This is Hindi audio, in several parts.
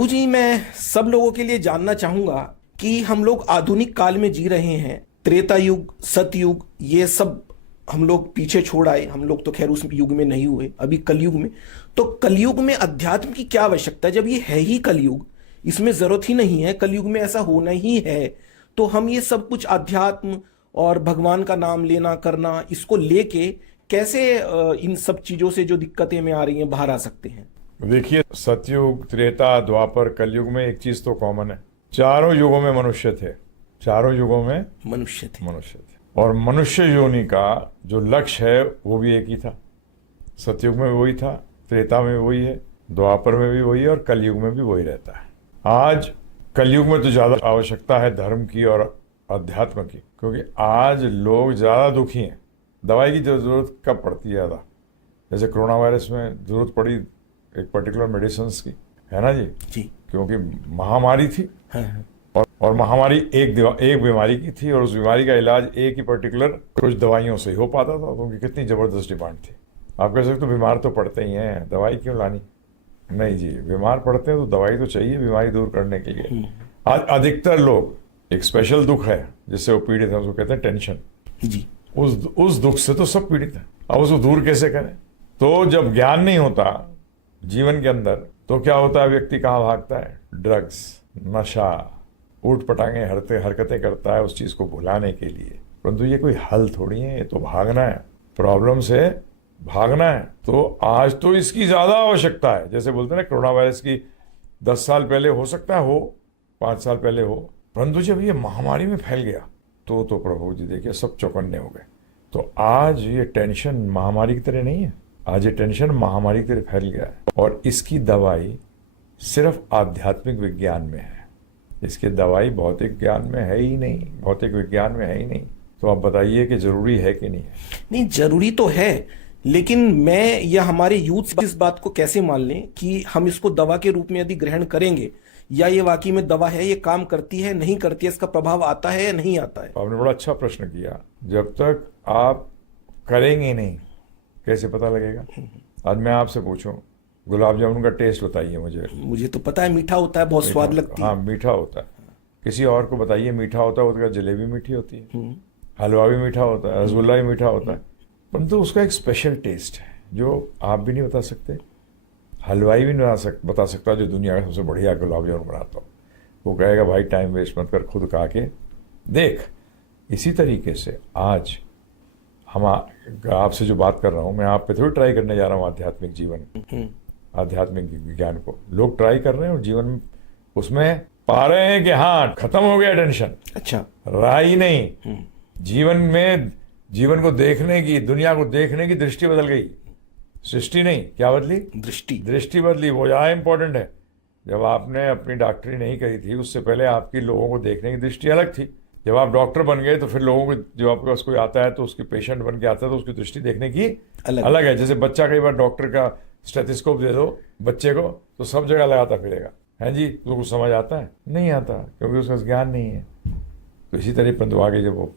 प्रभु जी, मैं सब लोगों के लिए जानना चाहूंगा कि हम लोग आधुनिक काल में जी रहे हैं। त्रेता युग, सतयुग, ये सब हम लोग पीछे छोड़ आए। हम लोग तो खैर उस युग में नहीं हुए, अभी कलयुग में। तो कलयुग में अध्यात्म की क्या आवश्यकता है, जब ये है ही कलयुग? इसमें जरूरत ही नहीं है, कलयुग में ऐसा होना ही है। तो हम ये सब कुछ अध्यात्म और भगवान का नाम लेना करना, इसको लेके कैसे इन सब चीजों से जो दिक्कतें में आ रही हैं बाहर आ सकते हैं? देखिए, सतयुग, त्रेता, द्वापर, कलयुग में एक चीज तो कॉमन है। चारों युगों में मनुष्य थे। चारों युगों में मनुष्य थे। मनुष्य थे। और मनुष्य योनि का जो लक्ष्य है वो भी एक ही था। सतयुग में भी वही था, त्रेता में भी वही है, द्वापर में भी वही है, और कलयुग में भी वही रहता है। आज कलयुग में तो ज्यादा आवश्यकता है धर्म की और अध्यात्म की, क्योंकि आज लोग ज्यादा दुखी हैं। दवाई की जरूरत कब पड़ती है ज्यादा? जैसे कोरोना वायरस में जरूरत पड़ी एक पर्टिकुलर मेडिसिन की, है ना जी? जी। क्योंकि महामारी थी। हाँ। और महामारी एक बीमारी की थी, और उस बीमारी का इलाज एक ही पर्टिकुलर कुछ दवाइयों से ही हो पाता था। तो उनकी कितनी जबरदस्त डिमांड थी। आप कह सकते हो बीमार तो पड़ते ही हैं, दवाई क्यों लानी? नहीं जी, बीमार पड़ते हैं तो दवाई तो चाहिए बीमारी दूर करने के लिए। आज अधिकतर लोग, एक स्पेशल दुख है जिससे वो पीड़ित है, उसको कहते हैं टेंशन जी। उस दुख से तो सब पीड़ित हैं। अब उसको दूर कैसे करें? तो जब ज्ञान नहीं होता जीवन के अंदर, तो क्या होता है? व्यक्ति कहाँ भागता है? ड्रग्स, नशा, ऊट पटांगे हरकतें करता है उस चीज को भुलाने के लिए। परंतु ये कोई हल थोड़ी है, ये तो भागना है, प्रॉब्लम से भागना है। तो आज तो इसकी ज्यादा आवश्यकता है। जैसे बोलते हैं ना, कोरोना वायरस की 10 साल पहले हो सकता है, हो 5 साल पहले हो, परंतु जब ये महामारी में फैल गया तो प्रभु जी देखिए सब चौकन्ने हो गए। तो आज ये टेंशन महामारी की तरह नहीं है, आज ये टेंशन महामारी की तरह फैल गया है। और इसकी दवाई सिर्फ आध्यात्मिक विज्ञान में है, इसकी दवाई भौतिक ज्ञान में है ही नहीं, भौतिक विज्ञान में है ही नहीं। तो आप बताइए कि जरूरी है कि नहीं है? नहीं, जरूरी तो है, लेकिन मैं या हमारे यूथ इस बात को कैसे मान लें कि हम इसको दवा के रूप में यदि ग्रहण करेंगे, या ये वाकई में दवा है, ये काम करती है नहीं करती है, इसका प्रभाव आता है या नहीं आता है? आपने बड़ा अच्छा प्रश्न किया। जब तक आप करेंगे नहीं कैसे पता लगेगा? आज मैं आपसे पूछूं, गुलाब जामुन का टेस्ट बताइए मुझे। मुझे तो पता है मीठा होता है, बहुत स्वाद लगती है। हाँ, मीठा होता है। किसी और को बताइए मीठा होता है, उसका जलेबी मीठी होती है, हलवा भी मीठा होता है, रसगुल्ला भी मीठा होता है, परंतु उसका एक स्पेशल टेस्ट है जो आप भी नहीं बता सकते, हलवाई भी नहीं बता सकता जो दुनिया का सबसे बढ़िया गुलाब जामुन बनाता हो। वो कहेगा भाई टाइम वेस्ट मत कर, खुद खा के देख। इसी तरीके से आज हम आपसे जो बात कर रहा हूँ, मैं आप पे थोड़ी ट्राई करने जा रहा हूँ आध्यात्मिक जीवन, आध्यात्मिक विज्ञान को लोग ट्राई कर रहे हैं और जीवन में उसमें पा रहे हैं कि हाँ खत्म हो गया टेंशन। अच्छा। रहा ही नहीं। जीवन में, जीवन को देखने की, दुनिया को देखने की दृष्टि बदल गई। सृष्टि नहीं, क्या बदली? दृष्टि बदली। वो ज्यादा इंपॉर्टेंट है। जब आपने अपनी डॉक्टरी नहीं करी थी, उससे पहले आपकी लोगों को देखने की दृष्टि अलग थी। जब आप डॉक्टर बन गए तो फिर लोगों को, जो आपके पास कोई आता है तो उसकी पेशेंट बन के आता है तो उसकी दृष्टि देखने की अलग है। जैसे बच्चा, कई बार डॉक्टर का स्टेथोस्कोप दे दो बच्चे को तो सब जगह लगाता फिरेगा, है जी? तो कुछ समझ आता है? नहीं आता, क्योंकि उसका ज्ञान नहीं है। तो इसी तरह परंतु आगे जब वो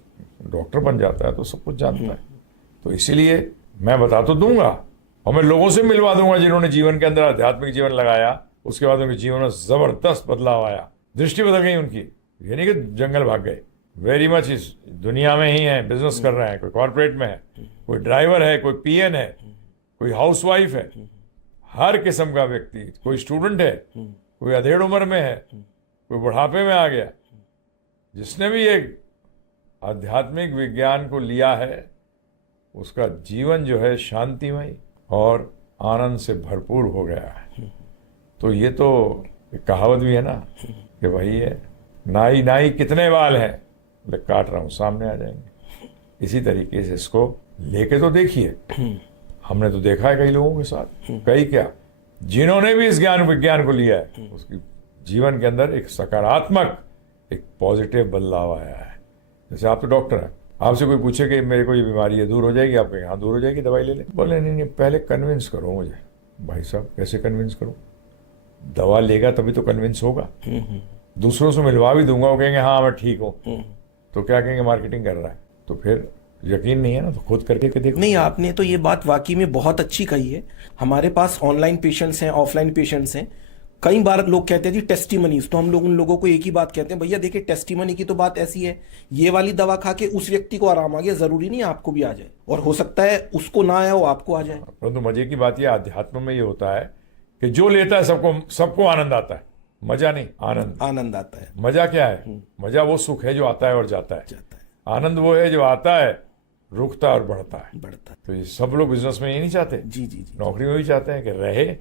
डॉक्टर बन जाता है तो सब कुछ जानता है। तो इसीलिए मैं बता तो दूंगा, और मैं लोगों से मिलवा दूंगा जिन्होंने जीवन के अंदर आध्यात्मिक जीवन लगाया, उसके बाद उनके जीवन में जबरदस्त बदलाव आया, दृष्टि बदल गई उनकी। ये नहीं कि जंगल भाग गए, वेरी मच इस दुनिया में ही है, बिजनेस कर रहे हैं, कोई कॉर्पोरेट में है, कोई ड्राइवर है, कोई पीएन है, कोई हाउसवाइफ है, हर किस्म का व्यक्ति, कोई स्टूडेंट है, कोई अधेड़ उम्र में है, कोई बुढ़ापे में आ गया। जिसने भी एक आध्यात्मिक विज्ञान को लिया है उसका जीवन जो है शांतिमय और आनंद से भरपूर हो गया है। तो ये तो एक कहावत भी है ना कि भाई है नाई नाई कितने बाल हैं, मैं काट रहा हूं, सामने आ जाएंगे। इसी तरीके से इसको लेके तो देखिए। हमने तो देखा है कई लोगों के साथ, कई क्या, जिन्होंने भी इस ज्ञान विज्ञान को लिया है उसकी जीवन के अंदर एक सकारात्मक, एक पॉजिटिव बदलाव आया है। जैसे आप तो डॉक्टर हैं, आपसे कोई पूछे कि मेरे को ये बीमारी है, दूर हो जाएगी? आप कहें हाँ दूर हो जाएगी, दवाई ले ले। बोले नहीं, पहले कन्विंस करो मुझे। भाई साहब कैसे कन्विंस करूं? दवा लेगा तभी तो कन्विंस होगा। दूसरों से मिलवा भी दूंगा, वो कहेंगे हाँ मैं ठीक हूँ, तो क्या कहेंगे मार्केटिंग कर रहा है। तो फिर यकीन नहीं है ना, तो खुद करके देखो। नहीं, आपने तो ये बात वाकई में बहुत अच्छी कही है। हमारे पास ऑनलाइन पेशेंट्स हैं, ऑफलाइन पेशेंट्स हैं। कई बार लोग कहते हैं जी टेस्टिमनीज, तो हम लोग उन लोगों को एक ही बात कहते हैं, भैया देखिए टेस्टिमनी की तो बात ऐसी है, ये वाली दवा खा के उस व्यक्ति को आराम आ गया, जरूरी नहीं आपको भी आ जाए, और हो सकता है उसको ना आया हो आपको आ जाए। परंतु मजे की बात यह अध्यात्म में ये होता है कि जो लेता है सबको आनंद आता है। मजा नहीं, आनंद। आनंद आता है। मजा क्या है? मजा वो सुख है जो आता है और जाता है। जाता है, आनंद वो है जो आता है, रुकता है और बढ़ता है। बढ़ता है। तो ये सब लोग बिजनेस में ये नहीं चाहते, जी जी जी। नौकरी में भी चाहते हैं कि रहे,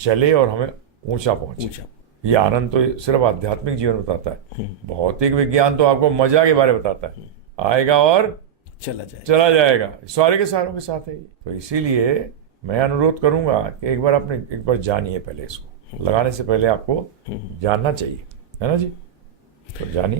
चले और हमें ऊंचा पहुंचे। ऊंचा। ये आनंद तो सिर्फ आध्यात्मिक जीवन बताता है। भौतिक विज्ञान तो आपको मजा के बारे में बताता है, आएगा और चला जाएगा, सारे के सारों के साथ है। तो इसीलिए मैं अनुरोध करूंगा कि एक बार जानिए, पहले इसको लगाने से पहले आपको जानना चाहिए, है ना जी? तो जानिए।